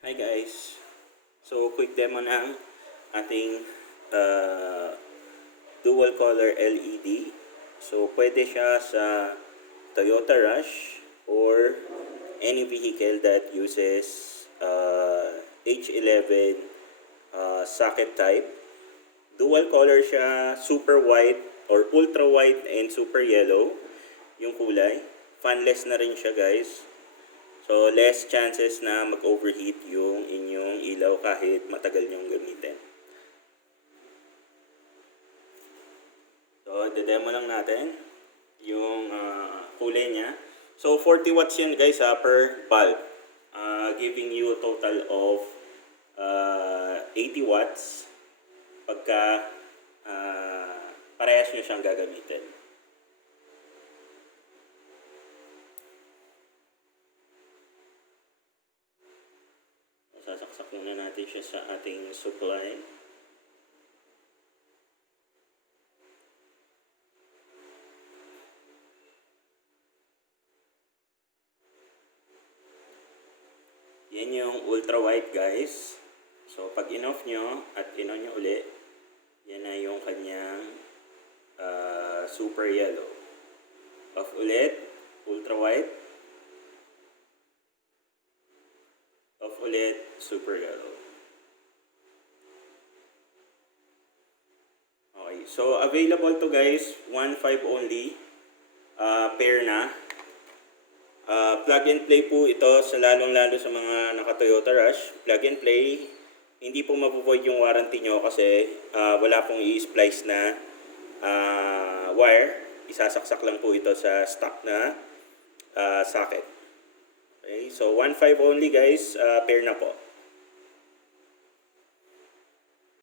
Hi guys! So quick demo ng ating uh, dual color LED. So pwede siya sa Toyota Rush or any vehicle that uses H11 socket type. Dual color siya, super white or ultra white and super yellow yung kulay. Fanless na rin siya guys. So, less chances na mag-overheat yung inyong ilaw kahit matagal nyong gamitin. So, demo lang natin yung kulay niya. So, 40 watts yun guys per bulb. Giving you a total of 80 watts pagka parehas nyo siyang gagamitin. Sasaksak muna natin siya sa ating supply. Yan yung ultra white guys. So pag in-off nyo at in-on nyo uli, yan na yung kanyang super yellow. Off ulit, ultra white. Off ulit, super yellow. Okay, so available to guys, 1.5 only, pair na. Plug and play po ito sa lalong-lalo sa mga naka-Toyota Rush. Plug and play, hindi po mapuvoid yung warranty nyo kasi wala pong i-splice na wire. Isasaksak lang po ito sa stock na socket. Okay, so 1.5 only guys, pair na po.